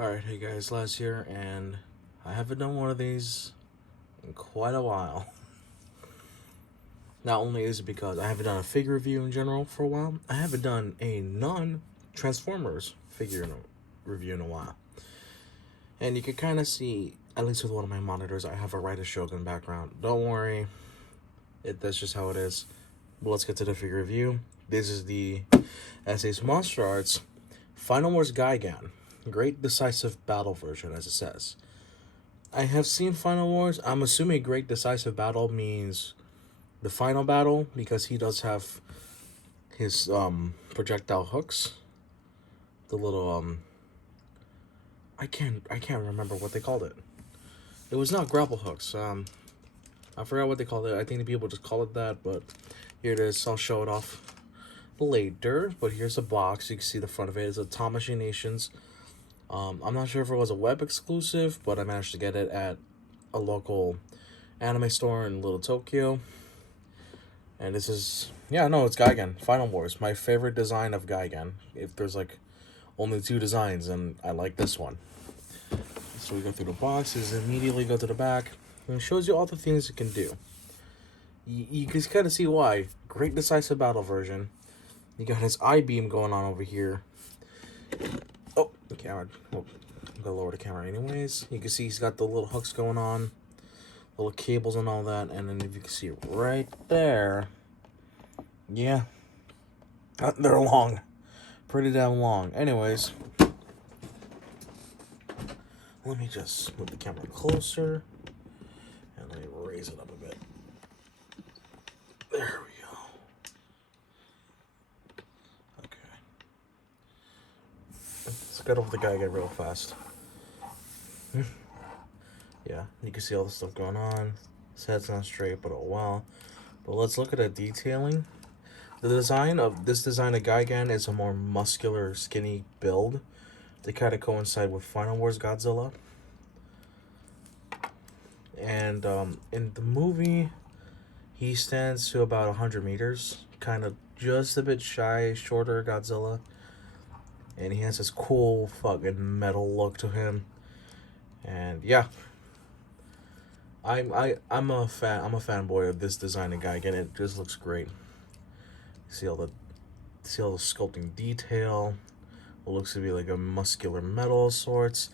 Alright, hey guys, Laz here, and I haven't done one of these in quite a while. Not only is it because I haven't done a figure review in general for a while, I haven't done a non-Transformers figure review in a while. And you can kind of see, at least with one of my monitors, I have a Raida Shogun background. Don't worry, that's just how it is. But let's get to the figure review. This is the Essays Monster Arts Final Wars Gigan Great Decisive Battle version, as it says. I have seen Final Wars. I'm assuming Great Decisive Battle means the final battle, because he does have his projectile hooks. The little I can't remember what they called it. It was not grapple hooks. I forgot what they called it. I think the people just call it that, but here it is. I'll show it off later. But here's a box. You can see the front of it. It's a Tom Machinations. I'm not sure if it was a web exclusive, but I managed to get it at a local anime store in Little Tokyo. And this is, yeah, no, it's Gigan. Final Wars. My favorite design of Gigan. If there's like only two designs, and I like this one. So we go through the boxes, immediately go to the back, and it shows you all the things it can do. You can kind of see why. Great Decisive Battle version. You got his I-beam going on over here. Oh, the camera. Oh, I'm gonna lower the camera anyways. You can see he's got the little hooks going on, little cables and all that. And then if you can see right there, yeah, they're long, pretty damn long. Anyways, let me just move the camera closer and let me raise it up a bit. There we go. Okay. Let's get over the guy real fast. Yeah, you can see all the stuff going on. His head's not straight, but oh well. But let's look at the detailing. The design of Gigan is a more muscular, skinny build to kind of coincide with Final Wars Godzilla. And in the movie, he stands to about 100 meters, kind of just a bit shy, shorter Godzilla. And he has this cool fucking metal look to him. And yeah, I'm a fanboy of this design of Gigan. It just looks great. See all the sculpting detail. What looks to be like a muscular metal of sorts.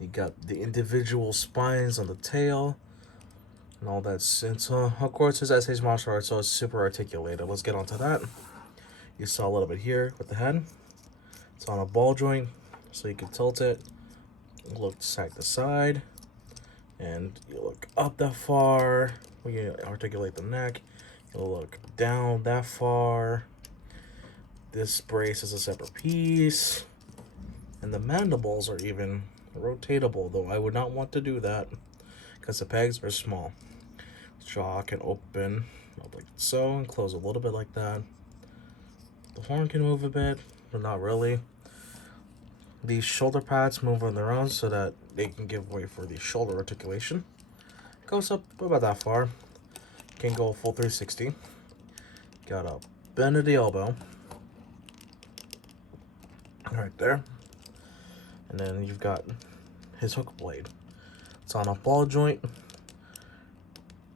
You got the individual spines on the tail and all that. And so, of course, it's Essays Monster Arts, so it's super articulated. Let's get onto that. You saw a little bit here with the head. It's on a ball joint, so you can tilt it, look side to side, and you look up that far. You articulate the neck. You'll look down that far. This brace is a separate piece. And the mandibles are even rotatable, though I would not want to do that because the pegs are small. Jaw can open up like so and close a little bit like that. The horn can move a bit, but not really. These shoulder pads move on their own so that they can give way for the shoulder articulation. Goes up about that far. Can go full 360. Got a bend of the elbow. Right there. And then you've got his hook blade. It's on a ball joint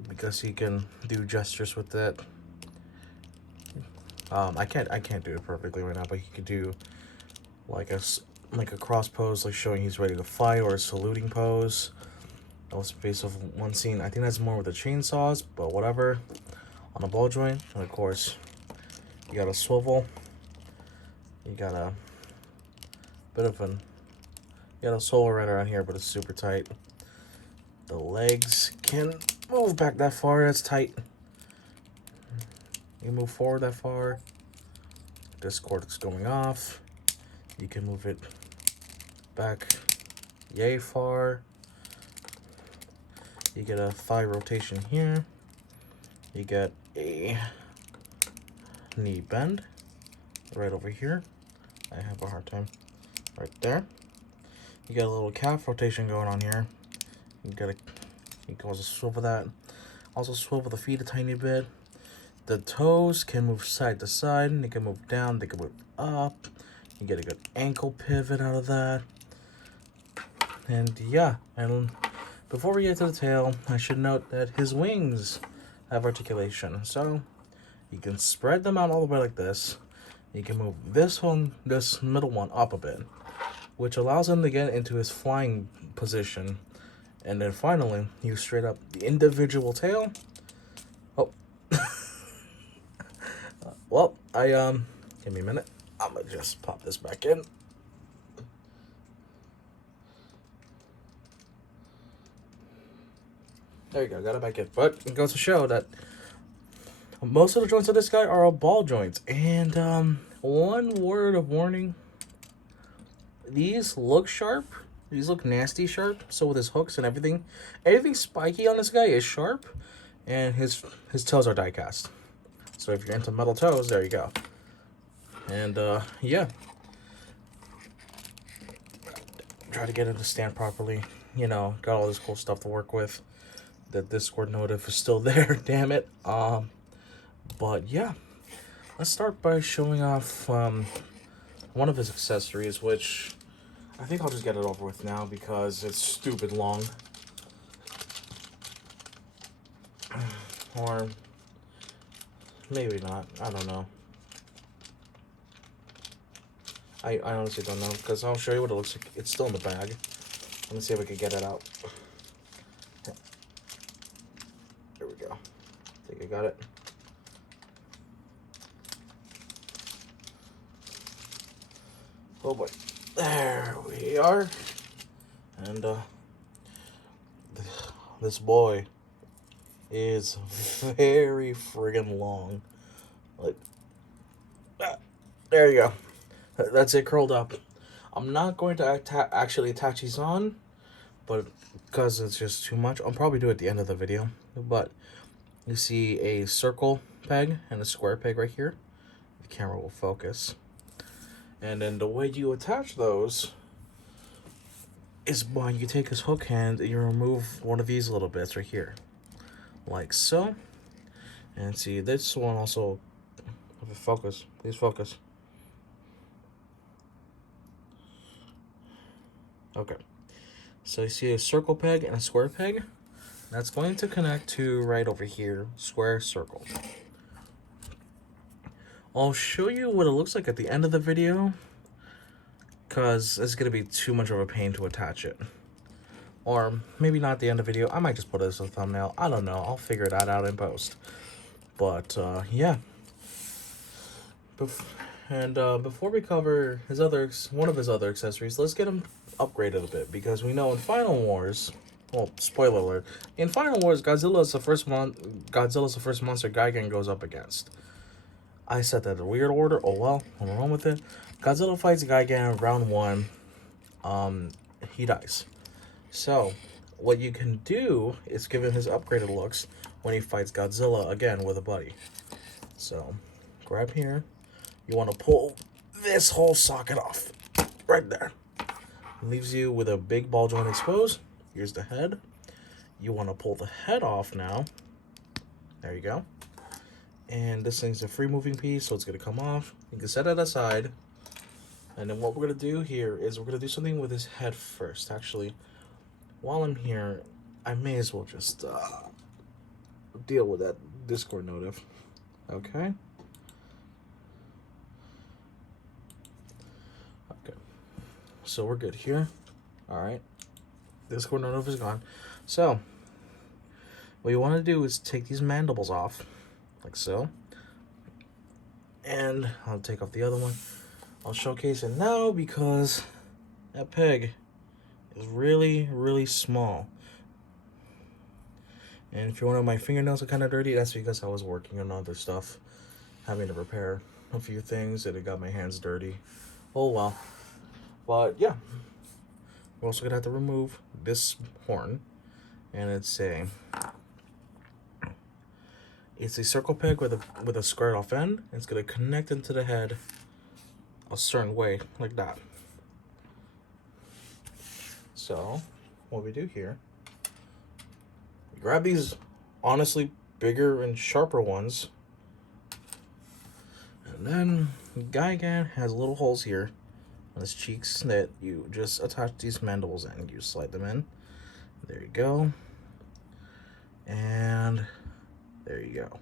because he can do gestures with it. I can't do it perfectly right now, but he could do like a cross pose, like showing he's ready to fight, or a saluting pose. That was based off one scene. I think that's more with the chainsaws, but whatever. On a ball joint, and of course, you got a swivel. You got a bit of an, you got a swivel right around here, but it's super tight. The legs can move back that far. That's tight. You move forward that far. This cord is going off. You can move it back yay far. You get a thigh rotation here. You get a knee bend right over here. I have a hard time right there. You got a little calf rotation going on here. You can also swivel that. Also swivel the feet a tiny bit. The toes can move side to side. They can move down. They can move up. You get a good ankle pivot out of that. And yeah, and before we get to the tail, I should note that his wings have articulation. So you can spread them out all the way like this. You can move this middle one up a bit, which allows him to get into his flying position. And then finally, you straight up the individual tail. Oh. Well, give me a minute. I'm gonna just pop this back in. There you go, got it back in. But it goes to show that most of the joints of this guy are all ball joints. And one word of warning. These look sharp. These look nasty sharp. So with his hooks and everything spiky on this guy is sharp. And his toes are die cast. So if you're into metal toes, there you go. And yeah. Try to get him to stand properly. You know, got all this cool stuff to work with. The Discord notif is still there, damn it. But yeah. Let's start by showing off one of his accessories, which I think I'll just get it over with now because it's stupid long. Or maybe not. I don't know. I honestly don't know because I'll show you what it looks like. It's still in the bag. Let me see if I can get it out. There we go. I think I got it. Oh boy. There we are. And this boy is very friggin' long. Like, there you go. That's it curled up. I'm not going to actually attach these on, but because it's just too much, I'll probably do it at the end of the video. But you see a circle peg and a square peg right here. The camera will focus. And then the way you attach those is by you take his hook hand and you remove one of these little bits right here. Like so. And see, this one also, focus, please focus. Okay. So you see a circle peg and a square peg. That's going to connect to right over here, square, circle. I'll show you what it looks like at the end of the video, because it's going to be too much of a pain to attach it. Or maybe not at the end of the video. I might just put it as a thumbnail. I don't know. I'll figure that out in post. But, yeah. Before we cover one of his other accessories, let's get him upgraded a bit. Because we know in Final Wars, well, spoiler alert, in Final Wars, Godzilla's the first monster Gigan goes up against. I said that in a weird order. Oh well, I'm wrong with it. Godzilla fights Gigan round 1. He dies. So, what you can do is give him his upgraded looks when he fights Godzilla again with a buddy. So, grab here. You want to pull this whole socket off. Right there. Leaves you with a big ball joint exposed. Here's the head. You want to pull the head off now. There you go. And this thing's a free moving piece, so it's going to come off. You can set it aside. And then what we're going to do here is we're going to do something with his head first. Actually, while I'm here, I may as well just deal with that Discord notif. Okay? Okay. So we're good here. Alright. Discord notif is gone. So, what you want to do is take these mandibles off. Like so. And I'll take off the other one. I'll showcase it now because that peg is really, really small. And if you're wondering, my fingernails are kind of dirty, that's because I was working on other stuff. Having to repair a few things and it got my hands dirty. Oh well. But yeah. We're also gonna have to remove this horn. And it's a circle peg with a squared off end. It's gonna connect into the head a certain way, like that. So, what we do here, we grab these honestly bigger and sharper ones, and then Gigan has little holes here on his cheeks that you just attach these mandibles and you slide them in. There you go. And there you go.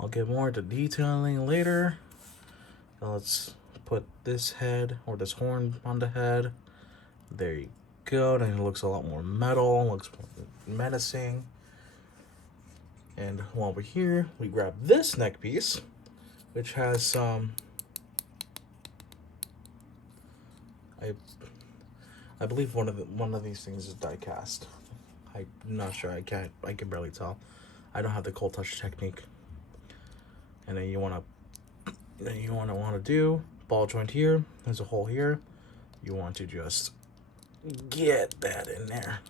I'll get more into detailing later. Now let's put this head or this horn on the head. There you go. Then it looks a lot more metal, looks more menacing. And while we're here, we grab this neck piece, which has some, I believe one of these things is die cast. I'm not sure. I can barely tell. I don't have the cold touch technique. And then you want to do ball joint here. There's a hole here. You want to just get that in there,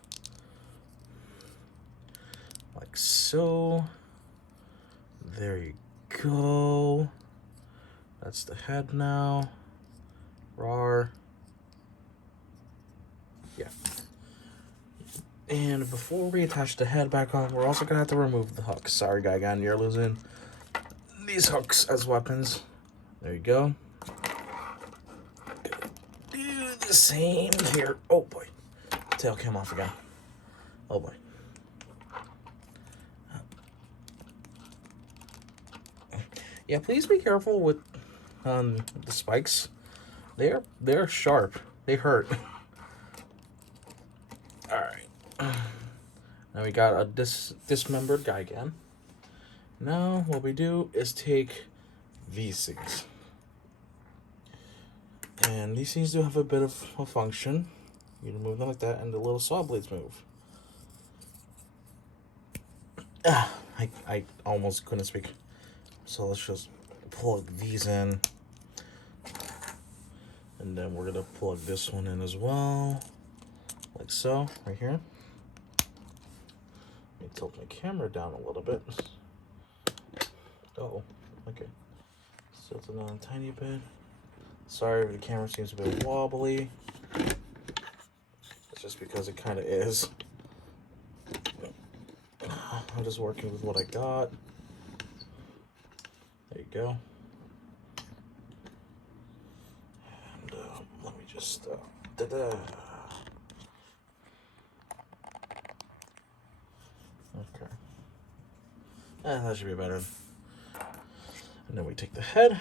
like so. There you go. That's the head now. Rawr. Yeah. And before we attach the head back on, we're also gonna have to remove the hooks. Sorry, Gigan, you're losing these hooks as weapons. There you go. Do the same here. Oh boy, tail came off again. Oh boy. Yeah, please be careful with the spikes. They're sharp. They hurt. All right. Now we got a dismembered Gigan. Now what we do is take these things. And these things do have a bit of a function. You move them like that, and the little saw blades move. I almost couldn't speak. So let's just plug these in. And then we're gonna plug this one in as well. Like so, right here. Let me tilt my camera down a little bit. Oh, okay. Tilt it down a tiny bit. Sorry if the camera seems a bit wobbly. It's just because it kind of is. I'm just working with what I got. There you go. And let me just okay. And that should be better. And then we take the head,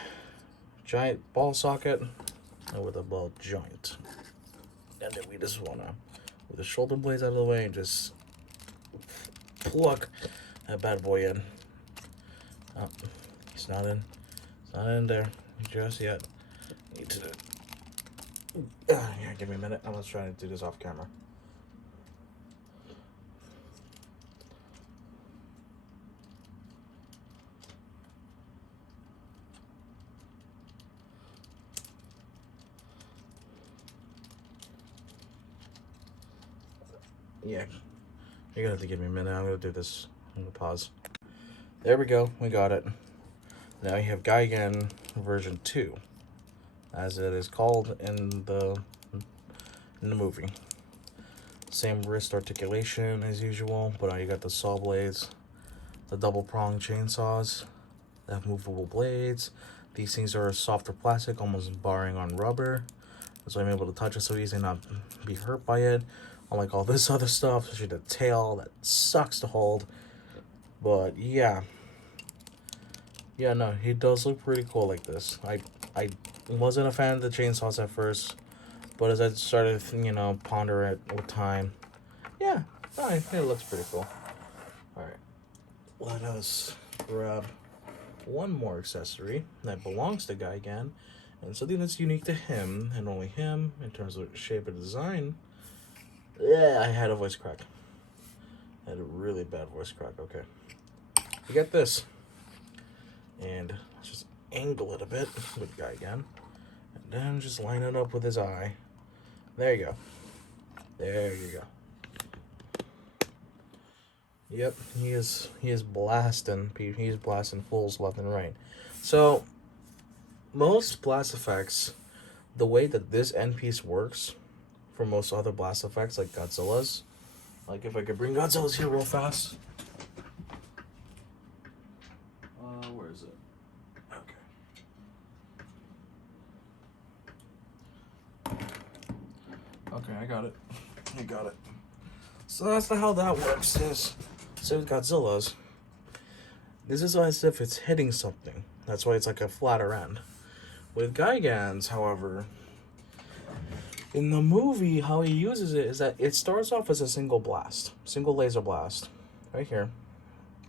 giant ball socket, and with a ball joint. And then we just wanna, with the shoulder blades out of the way, and just pluck that bad boy in. Oh, it's not in. It's not in there just yet. Need to. Yeah, give me a minute. I'm gonna try to do this off camera. Yeah, you're gonna have to give me a minute. I'm gonna do this. I'm gonna pause. There we go. We got it. Now you have Gigan Version 2, as it is called in the movie. Same wrist articulation as usual, but now you got the saw blades, the double prong chainsaws, that have movable blades. These things are softer plastic, almost barring on rubber. So I'm able to touch it so easy and not be hurt by it. Unlike all this other stuff, especially the tail, that sucks to hold. But yeah. Yeah, no, he does look pretty cool like this. I wasn't a fan of the chainsaws at first, but as I started, you know, ponder it with time, yeah, it looks pretty cool. All right, let us grab one more accessory that belongs to Gigan, and something that's unique to him and only him in terms of shape and design. Yeah, I had a voice crack. I had a really bad voice crack. Okay, you get this. And let's just angle it a bit with Gigan. And then just line it up with his eye. There you go. There you go. Yep, he is blasting. He's blasting fools left and right. So most blast effects, the way that this end piece works for most other blast effects like Godzilla's, like if I could bring Godzilla's here real fast. Where is it? Okay. Okay, I got it. I got it. So that's how that works. So with Godzilla's, this is as if it's hitting something. That's why it's like a flatter end. With Gigan's, however, in the movie, how he uses it is that it starts off as a single laser blast, right here.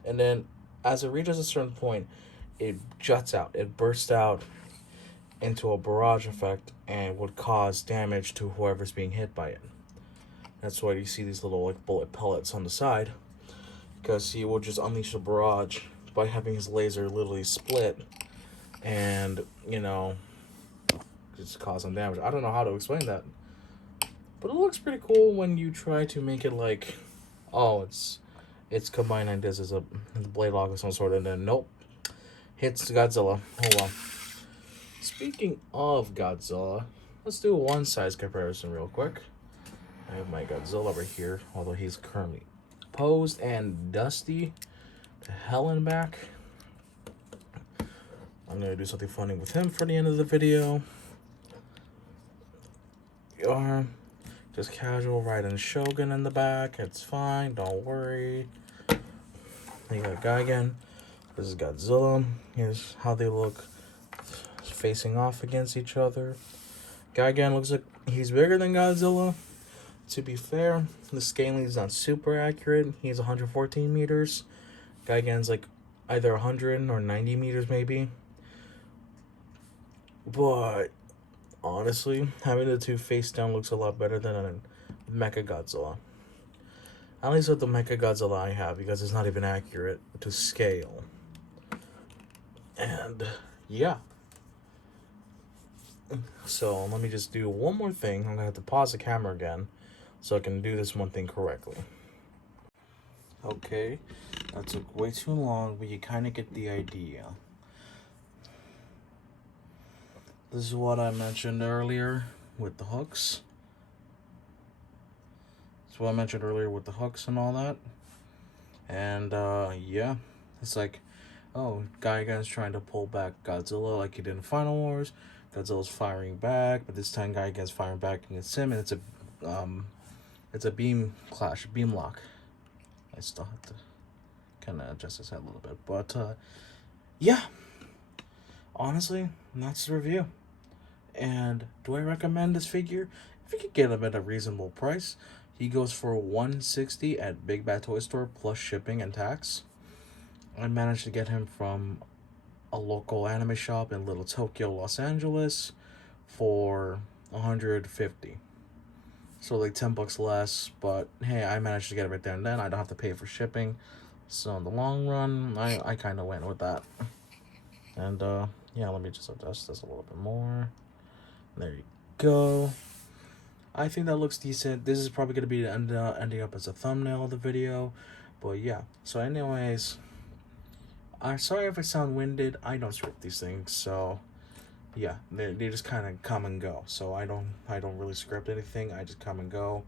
And then as it reaches a certain point, it juts out, it bursts out into a barrage effect and would cause damage to whoever's being hit by it. That's why you see these little like bullet pellets on the side, because he will just unleash a barrage by having his laser literally split and, you know, just cause some damage. I don't know how to explain that, but it looks pretty cool when you try to make it like, oh, it's combining this as a blade lock of some sort, and then nope, hits Godzilla. Hold on. Speaking of Godzilla, let's do a one size comparison real quick. I have my Godzilla over here, although he's currently posed and dusty to hell and back. I'm gonna do something funny with him for the end of the video. Just casual riding Shogun in the back. It's fine, don't worry. You got Gigan. This is Godzilla. Here's how they look facing off against each other. Gigan looks like he's bigger than Godzilla. To be fair, the scaling is not super accurate. He's 114 meters. Gigan's like either 100 or 90 meters maybe. But honestly, having the two face down looks a lot better than a Mecha Godzilla. At least with the Mecha Godzilla I have, because it's not even accurate to scale. And yeah. So let me just do one more thing. I'm gonna have to pause the camera again so I can do this one thing correctly. Okay, that took way too long, but you kind of get the idea. This is what I mentioned earlier with the hooks. That's what I mentioned earlier with the hooks and all that. And yeah, it's like, oh, Gigan's trying to pull back Godzilla like he did in Final Wars. Godzilla's firing back, but this time Gigan's firing back against him, and it's a beam clash, beam lock. I still have to kind of adjust this head a little bit, but yeah. Honestly, that's the review. And do I recommend this figure? If you could get him at a reasonable price, he goes for $160 at Big Bad Toy Store plus shipping and tax. I managed to get him from a local anime shop in Little Tokyo, Los Angeles for $150. So like $10 less, but hey, I managed to get it right there and then. I don't have to pay for shipping. So in the long run, I kind of went with that. And yeah, let me just adjust this a little bit more. There you go. I think that looks decent. This is probably going to be ending up as a thumbnail of the video. But yeah, so anyways, I'm sorry if I sound winded. I don't script these things, so yeah, they just kind of come and go. So I don't really script anything. I just come and go.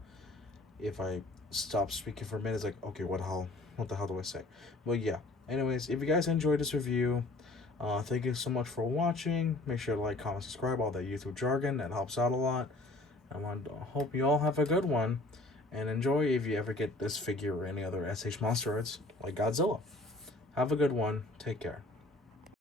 If I stop speaking for a minute, it's like, okay, what the hell do I say? But yeah, anyways, if you guys enjoyed this review, thank you so much for watching. Make sure to like, comment, subscribe, all that YouTube jargon. That helps out a lot. I hope you all have a good one. And enjoy if you ever get this figure or any other SH Monster Arts like Godzilla. Have a good one. Take care.